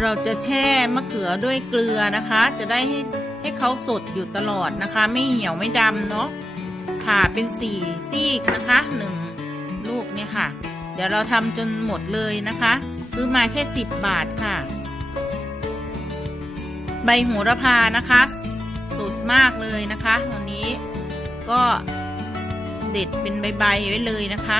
เราจะแช่มะเขือด้วยเกลือนะคะ จะได้ให้ให้เขาสดอยู่ตลอดนะคะ ไม่เหี่ยวไม่ดำเนาะผ่าเป็นสี่ซีกนะคะหนึ่งลูกเนี่ยค่ะ เดี๋ยวเราทำจนหมดเลยนะคะ ซื้อมาแค่สิบบาทค่ะ ใบโหระพานะคะ สุดมากเลยนะคะ วันนี้ก็เด็ดเป็นใบๆไว้เลยนะคะ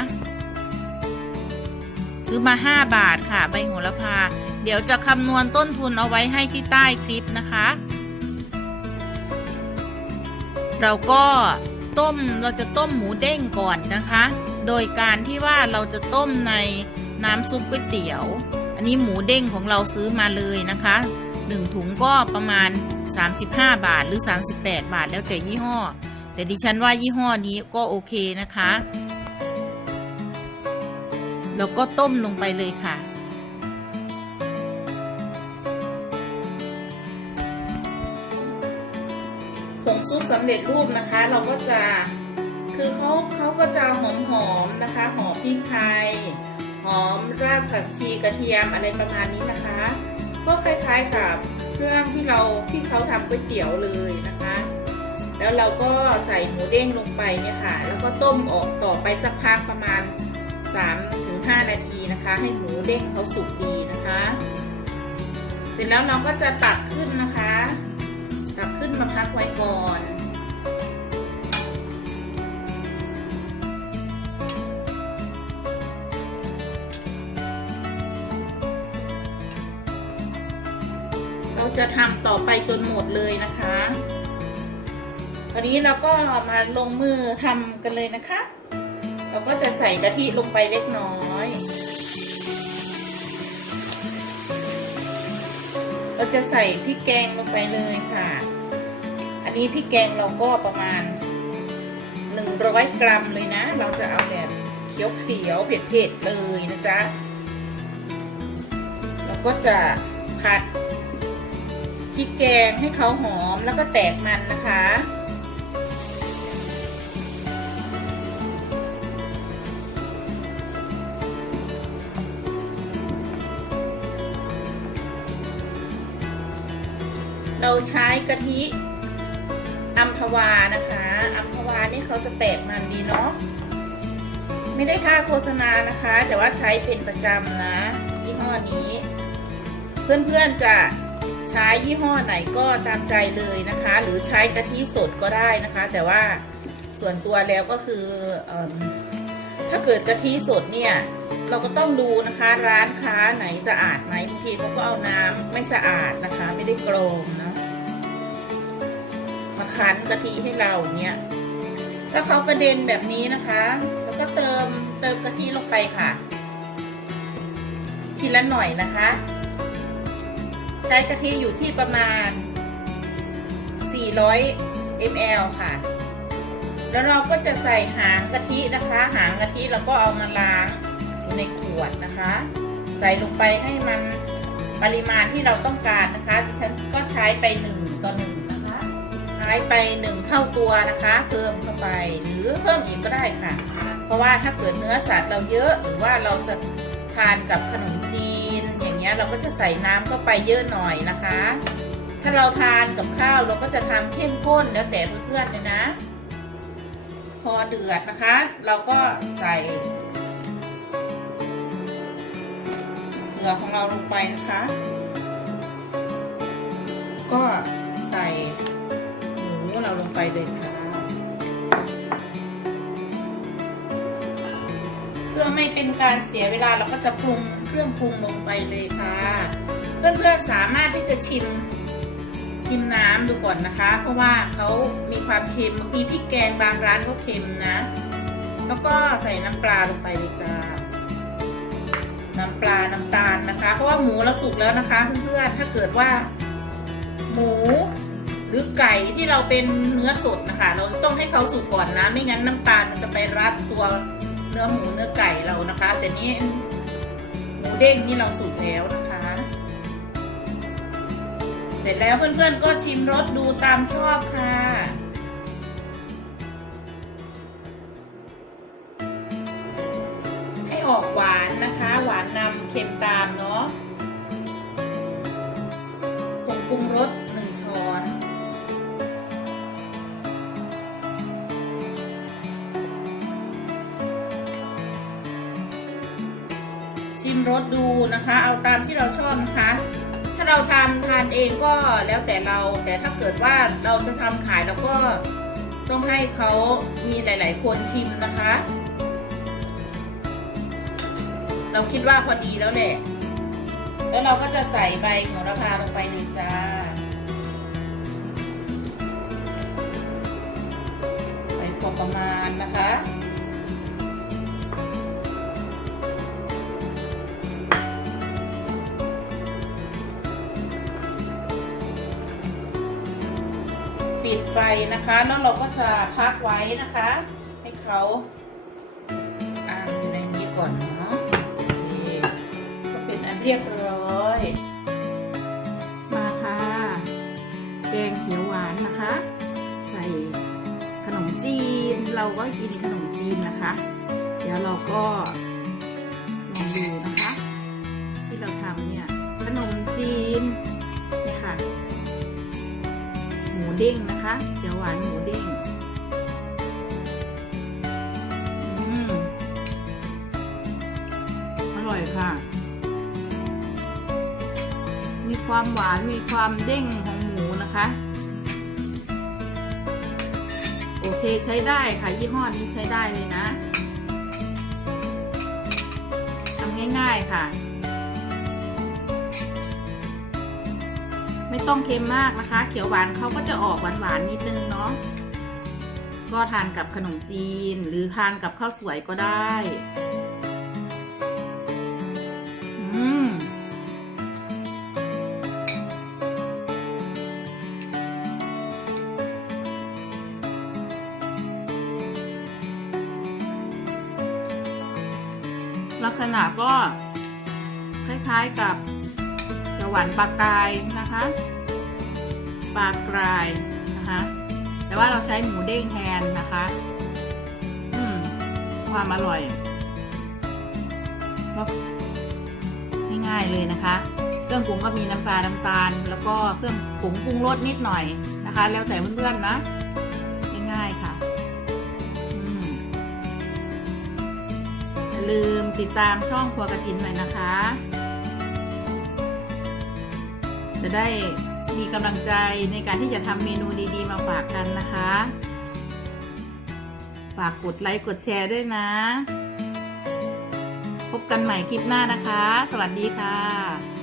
ซื้อมา 5 บาทค่ะ ใบโหระพา เดี๋ยวจะคำนวณต้นทุนเอาไว้ให้ที่ใต้คลิปนะคะ เราก็ต้มเราจะต้มหมูเด้งก่อนนะคะ โดยการที่ว่าเราจะต้มในน้ำซุปก๋วยเตี๋ยว อันนี้หมูเด้งของเราซื้อมาเลยนะคะหนึ่งถุงก็ประมาณ 35 บาทหรือ 38 บาทแล้วแต่ยี่ห้อ แต่ดิฉันว่ายี่ห้อนี้ก็โอเคนะคะ แล้วก็ต้มลงไปเลยค่ะ สำเร็จรูปนะคะ เราก็จะคือเขาเขาก็จะหอมหอมๆนะคะหอมพริกไทยหอมรากผักชีกระเทียมอะไรประมาณนี้นะคะ ก็คล้ายๆกับเครื่องที่เราที่เขาทำก๋วยเตี๋ยวเลยนะคะ แล้วเราก็ใส่หมูเด้งลงไปเนี่ยค่ะ แล้วก็ต้มออกต่อไปสักพักประมาณ 3-5 นาทีนะคะ ให้หมูเด้งเขาสุกดีนะคะ เสร็จแล้วเราก็จะตักขึ้นนะคะ ตักขึ้นมาพักไว้ก่อน จะทำต่อไปจนหมดเลยนะคะตอนนี้เราก็มาลงมือทำกันเลยนะคะ เราก็จะใส่กะทิลงไปเล็กน้อย เราจะใส่พริกแกงลงไปเลยค่ะ อันนี้พริกแกงเราก็ประมาณ 100 กรัมเลยนะ เราจะเอาแบบเขียวๆเผ็ดๆเลยนะจ๊ะแล้วก็จะผัด พริกแกงให้เขาหอมแล้วก็แตกมันนะคะ เราใช้กะทิอัมพวานะคะอัมพวานี่เขาจะแตกมันดีเนาะไม่ได้ค่าโฆษณานะคะ แต่ว่าใช้เป็นประจำนะยี่ห้อนี้ เพื่อนๆจะ ช้ยี่ห้อไหนก็ตามใจเลยนะคะ หรือใช้กะทิสดก็ได้นะคะ แต่ว่าส่วนตัวแล้วก็คืออถ้าเกิดกะทิสดเนี่ย เราก็ต้องดูนะคะร้านค้าไหนสะอาดไหมบางทีเขาก็เอาน้ำไม่สะอาดนะคะ ไม่ได้กรองนะมาคั้นกะทิให้เราเนี่ยถ้าเขากระเด็นแบบนี้นะคะ แล้วก็เติมเติมกะทิลงไปค่ะ ทีละหน่อยนะคะ ใช้กะทิอยู่ที่ประมาณ 400 ml ค่ะ แล้วเราก็จะใส่หางกะทินะคะ หางกะทิเราก็เอามาล้างในขวดนะคะ ใส่ลงไปให้มันปริมาณที่เราต้องการนะคะดิฉันก็ใช้ไปหนึ่งต่อหนึ่งนะคะ ใช้ไปหนึ่งเท่าตัวนะคะ เพิ่มเข้าไปหรือเพิ่มอีกก็ได้ค่ะ เพราะว่าถ้าเกิดเนื้อสัตว์เราเยอะหรือว่าเราจะทานกับขนมจีน เราก็จะใส่น้ำเข้าไปเยอะหน่อยนะคะ ถ้าเราทานกับข้าวเราก็จะทำเข้มข้นแล้วแต่เพื่อนๆเลยนะ พอเดือดนะคะ เราก็ใส่เกลือของเราลงไปนะคะ ก็ใส่หมูเราลงไปเลยค่ะ พื่อไม่เป็นการเสียเวลาเราก็จะปรุงเครื่องปรุงลงไปเลยค่ะ เพื่อนๆสามารถที่จะชิมชิมน้ำดูก่อนนะคะ เพราะว่าเขามีความเค็มบางทีพริกแกงบางร้านเขาเค็มนะ แล้วก็ใส่น้ำปลาลงไปเลยจ้าน้ำปลาน้ำตาลนะคะ เพราะว่าหมูเราสุกแล้วนะคะเพื่อนๆถ้าเกิดว่า หมูหรือไก่ที่เราเป็นเนื้อสดนะคะ เราต้องให้เขาสุกก่อนนะ ไม่งั้นน้ำตาลมันจะไปรัดตัว เนื้อหมูเนื้อไก่เรานะคะ แต่นี่หมูเด้งนี่เราสุกแล้วนะคะ เสร็จแล้วเพื่อนๆก็ชิมรสดูตามชอบค่ะให้ออกหวานนะคะ หวานนำเค็มตามเนาะปรุงรส สดูนะคะ เอาตามที่เราชอบนะคะ ถ้าเราทำทานเองก็แล้วแต่เรา แต่ถ้าเกิดว่าเราจะทำขายเราก็ต้องให้เขามีหลาย ๆ คนชิมนะคะ เราคิดว่าพอดีแล้วแหละ แล้วเราก็จะใส่ใบโหระพาลงไปเลยจ้าใส่พอประมาณนะคะ ปิดไฟนะคะแล้วเราก็จะพักไว้นะคะ ให้เขาอ่างอยู่ในนี้ก่อนเนาะก็เป็นอันเรียบร้อย มาค่ะแกงเขียวหวานนะคะ ใส่ขนมจีนเราก็กินขนมจีนนะคะ เดี๋ยวเราก็ลองดูนะคะ ที่เราทำเนี่ยขนมจีนนี่ค่ะ เด้งนะคะเขียวหวานหมูเด้งอืมอร่อยค่ะ มีความหวานมีความเด้งของหมูนะคะ โอเคใช้ได้ค่ะ ยี่ห้อนี้ใช้ได้เลยนะทำง่ายๆค่ะ ไม่ต้องเค็มมากนะคะ เขียวหวานเขาก็จะออกหวานๆนิดนึงเนาะก็ทานกับขนมจีน หรือทานกับข้าวสวยก็ได้อืมลักษณะก็คล้ายๆกับ วหวานปลากรายนะคะปลากรายนะคะแต่ว่าเราใช้หมูเด้งแทนนะคะ อืม ความอร่อยก็ง่ายๆเลยนะคะ เครื่องปรุงก็มีน้ำปลา น้ำตาล แล้วก็เครื่องปรุงปรุงรสนิดหน่อยนะคะ แล้วแต่เพื่อนๆนะ ง่ายๆค่ะอย่าลืมติดตามช่องครัวกระถินหน่อยนะคะ จะได้มีกำลังใจในการที่จะทำเมนูดีๆ มาฝากกันนะคะ ฝากกดไลค์กดแชร์ด้วยนะ พบกันใหม่คลิปหน้านะคะ สวัสดีค่ะ